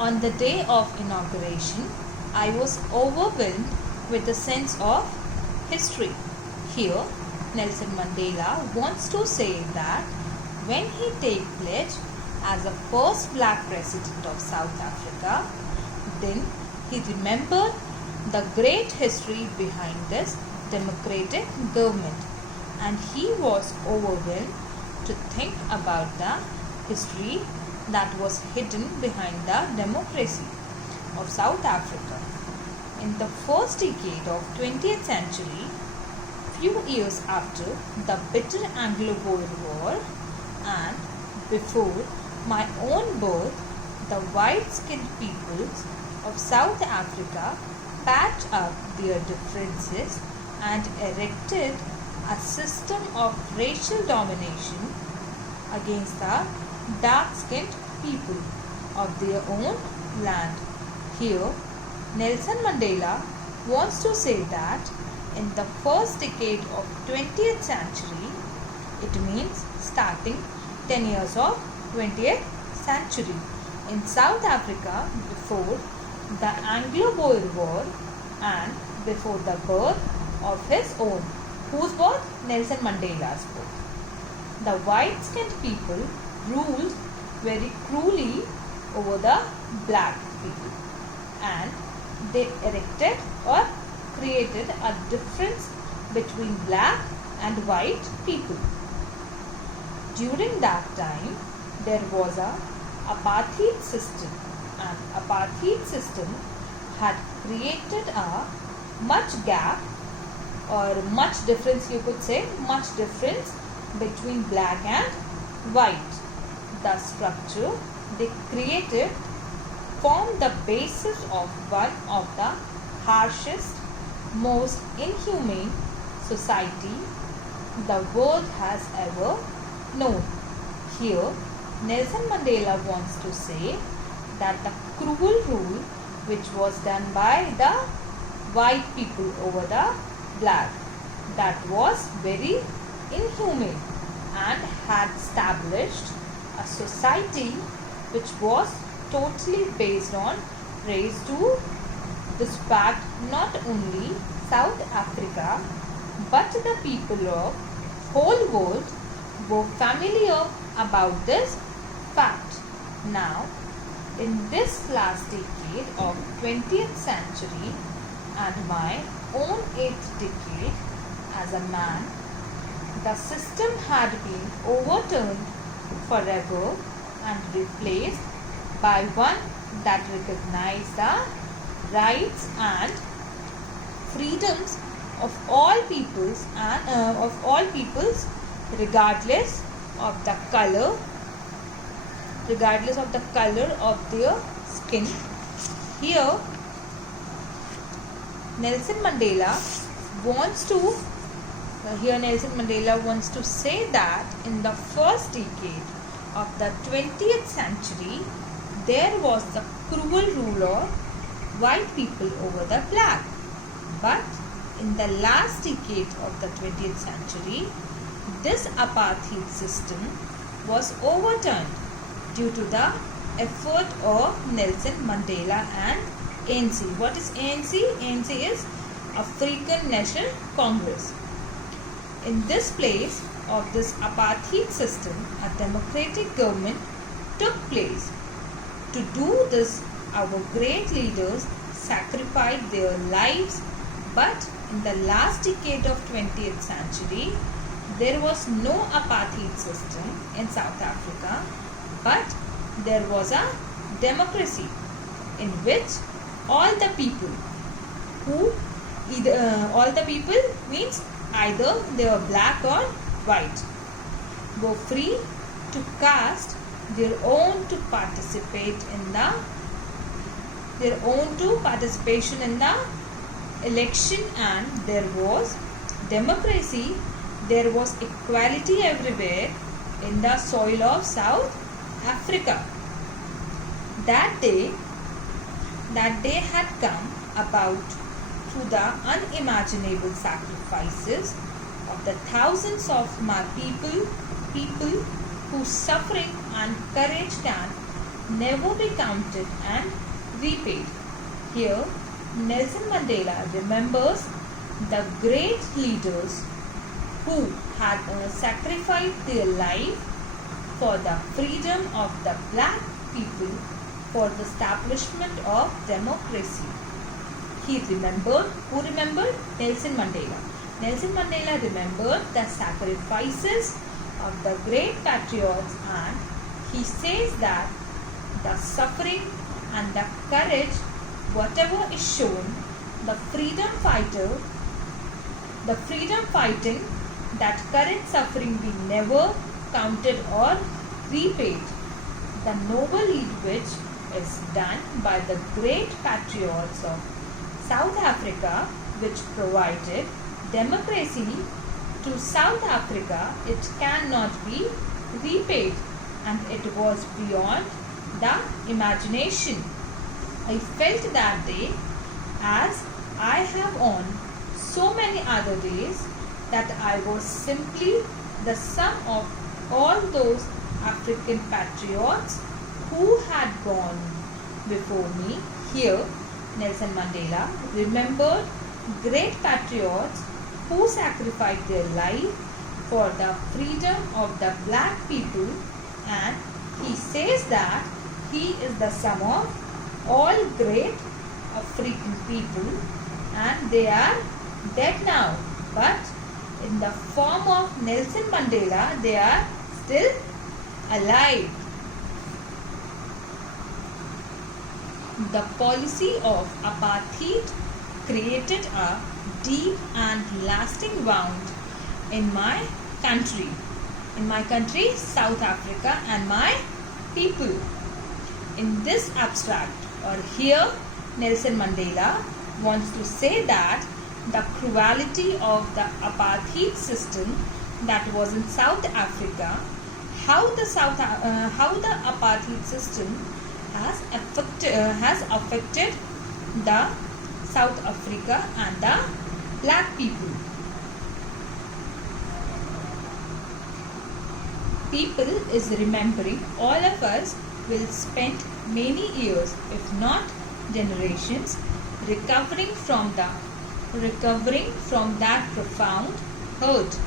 On the day of inauguration, I was overwhelmed with a sense of history. Here, Nelson Mandela wants to say that when he took pledge as the first black president of South Africa, then he remembered the great history behind this democratic government, and he was overwhelmed to think about the history that was hidden behind the democracy of South Africa. In the first decade of 20th century, few years after the bitter Anglo-Boer War and before my own birth, the white-skinned peoples of South Africa patched up their differences and erected a system of racial domination against the dark-skinned people of their own land. Here, Nelson Mandela wants to say that in the first decade of 20th century, it means starting 10 years of 20th century in South Africa before the Anglo-Boer War and before the birth of his own. Whose birth? Nelson Mandela's birth. The white-skinned people ruled very cruelly over the black people, and they erected or created a difference between black and white people. During that time, there was a apartheid system, and apartheid system had created a much gap or much difference, you could say, much difference between black and white. The structure they created formed the basis of one of the harshest, most inhumane society the world has ever known. Here, Nelson Mandela wants to say that the cruel rule which was done by the white people over the black, that was very inhumane and had established a society which was totally based on race to distract not only South Africa but the people of whole world were familiar about this fact. Now, in this last decade of 20th century and my own 8th decade as a man, the system had been overturned forever and replaced by one that recognized the rights and freedoms of all peoples regardless of the color of their skin. Here, Nelson Mandela wants to say that in the first decade of the 20th century, there was the cruel rule of white people over the black. But in the last decade of the 20th century, this apartheid system was overturned due to the effort of Nelson Mandela and ANC. What is ANC? ANC is African National Congress. In this place of this apartheid system, a democratic government took place. To do this, our great leaders sacrificed their lives, but in the last decade of 20th century, there was no apartheid system in South Africa, but there was a democracy in which all the people means either they were black or white, were free to cast their own participation in the election, and there was democracy, there was equality everywhere in the soil of South Africa. That day had come about through the unimaginable sacrifices of the thousands of my people whose suffering and courage can never be counted and repaid. Here, Nelson Mandela remembers the great leaders who had sacrificed their life for the freedom of the black people, for the establishment of democracy. Who remembered? Nelson Mandela. Nelson Mandela remembered the sacrifices of the great patriots, and he says that the suffering and the courage, whatever is shown, the freedom fighting, that courage suffering be never counted or repaid. The noble deed which is done by the great patriots of South Africa, which provided democracy to South Africa, it cannot be repaid, and it was beyond the imagination. I felt that day, as I have on so many other days, that I was simply the sum of all those African patriots who had gone before me. Here, Nelson Mandela remembered great patriots who sacrificed their life for the freedom of the black people, and he says that he is the sum of all great African people, and they are dead now, but in the form of Nelson Mandela they are still alive. The policy of apartheid created a deep and lasting wound in my country, South Africa, and my people. In this abstract, or here, Nelson Mandela wants to say that the cruelty of the apartheid system that was in South Africa, how the apartheid system has affected the South Africa and the black people. People is remembering. All of us will spend many years, if not generations, recovering from that profound hurt.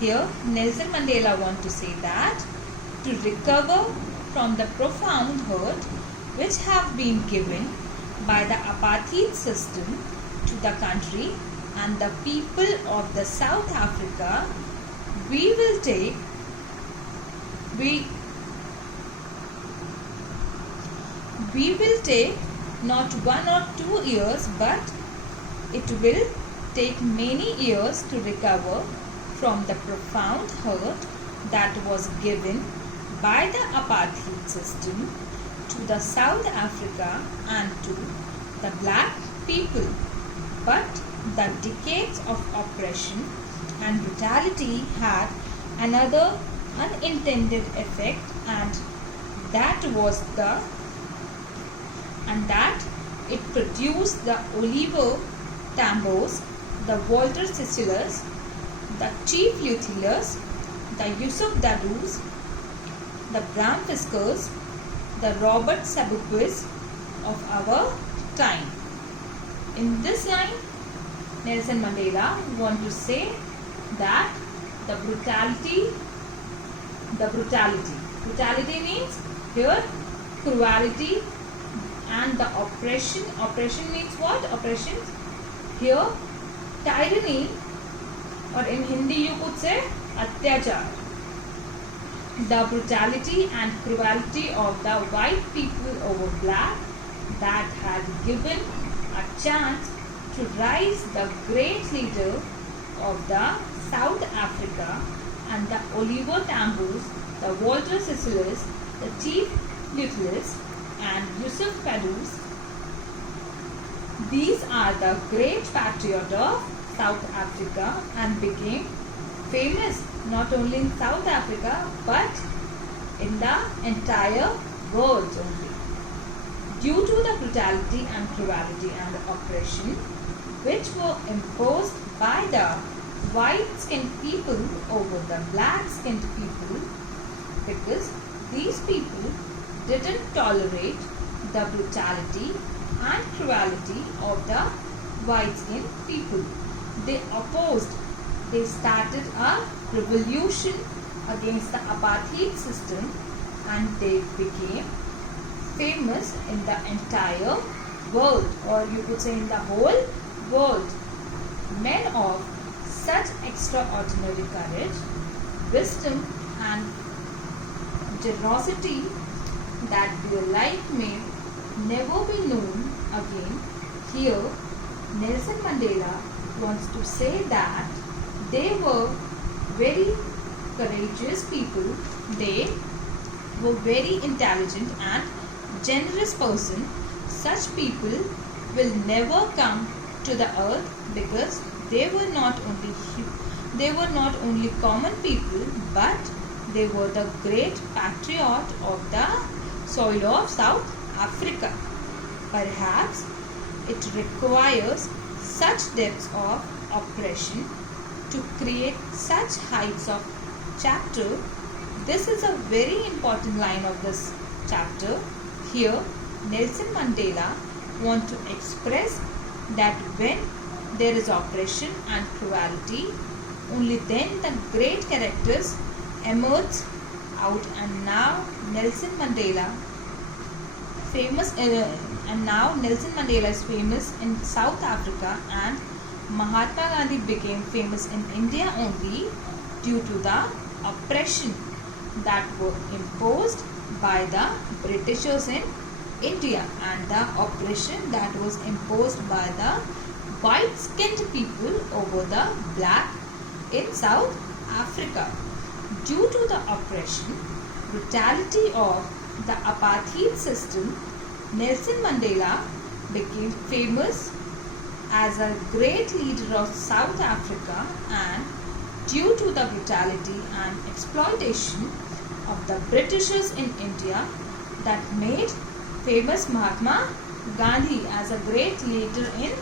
Here, Nelson Mandela wants to say that to recover from the profound hurt which have been given by the apartheid system to the country and the people of the South Africa, we will take not 1 or 2 years, but it will take many years to recover from the profound hurt that was given by the apartheid system to the South Africa and to the black people. But the decades of oppression and brutality had another unintended effect, and that it produced the Oliver Tambos, the Walter Sisulu, the Chief Luthilers, the Yusuf Dadus, the Bram Fiskers, the Robert Sabuquis of our time. In this line, Nelson Mandela wants to say that the brutality means here cruelty, and the oppression means what? Oppression here tyranny, or in Hindi you could say atyachar. The brutality and cruelty of the white people over black that had given a chance to rise the great leader of the South Africa and the Oliver Tambos, the Walter Sisulu, the Chief Luthilers, and Yusuf Dadus. These are the great patriots of South Africa and became famous not only in South Africa but in the entire world only. Due to the brutality and cruelty and oppression which were imposed by the white-skinned people over the black-skinned people, because these people didn't tolerate the brutality and cruelty of the white-skinned people. They opposed. They started a revolution against the apartheid system, and they became famous in the entire world, or you could say in the whole world. Men of such extraordinary courage, wisdom and generosity that their like may never be known again. Here, Nelson Mandela wants to say that they were very courageous people. They were very intelligent and generous person. Such people will never come to the earth because they were not only common people, but they were the great patriot of the soil of South Africa. Perhaps it requires such depths of oppression to create such heights of chapter. This is a very important line of this chapter. Here, Nelson Mandela wants to express that when there is oppression and cruelty, only then the great characters emerge out. And now Nelson Mandela is famous in South Africa, and Mahatma Gandhi became famous in India only due to the oppression that were imposed by the Britishers in India, and the oppression that was imposed by the white-skinned people over the black in South Africa. Due to the oppression, brutality of the apartheid system, Nelson Mandela became famous as a great leader of South Africa, and due to the brutality and exploitation of the Britishers in India that made famous Mahatma Gandhi as a great leader in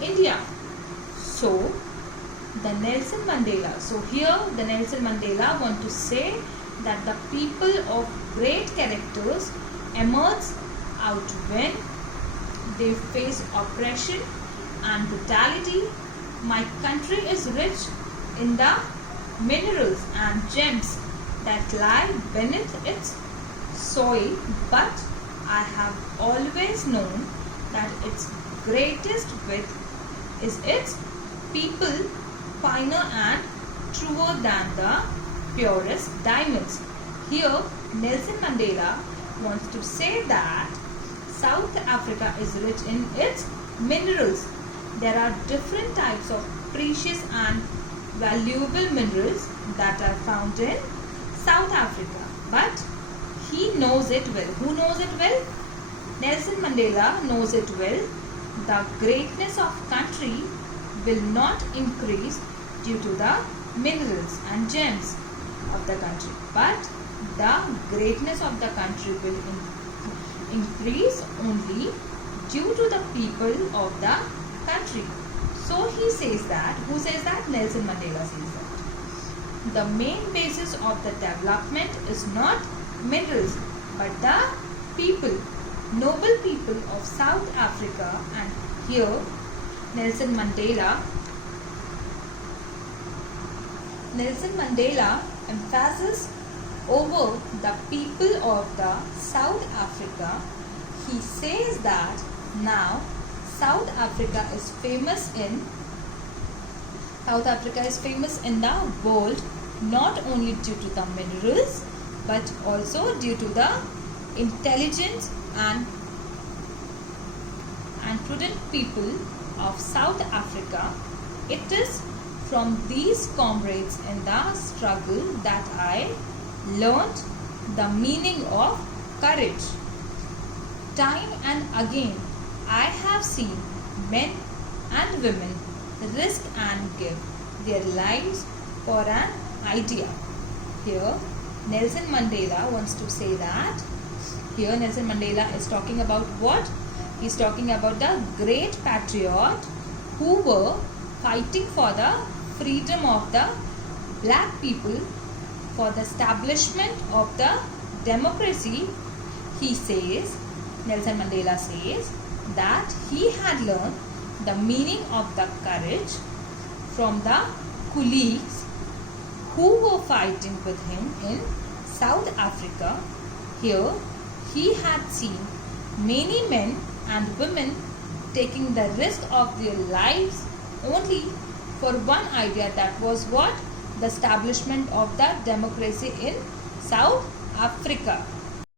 India. So here the Nelson Mandela want to say that the people of great characters emerge out when they face oppression and brutality. My country is rich in the minerals and gems that lie beneath its soil, but I have always known that its greatest width is its people, finer and truer than the purest diamonds. Here, Nelson Mandela wants to say that South Africa is rich in its minerals. There are different types of precious and valuable minerals that are found in South Africa, but he knows it well. Who knows it well? Nelson Mandela knows it well. The greatness of country will not increase due to the minerals and gems of the country, but the greatness of the country will increase only due to the people of the country. So he says that. Who says that? Nelson Mandela says that the main basis of the development is not minerals but the people, noble people of South Africa. And here Nelson Mandela emphasizes over the people of the South Africa. He says that now South Africa is famous in the world, not only due to the minerals but also due to the intelligent and prudent people of South Africa. It is from these comrades in the struggle that I learnt the meaning of courage. Time and again I have seen men and women risk and give their lives for an idea. Here Nelson Mandela wants to say that. Here Nelson Mandela is talking about what? He is talking about the great patriot who were fighting for the freedom of the black people, for the establishment of the democracy. he says, Nelson Mandela says that he had learned the meaning of the courage from the colleagues who were fighting with him in South Africa. Here he had seen many men and women taking the risk of their lives only for one idea, that was what? The establishment of the democracy in South Africa.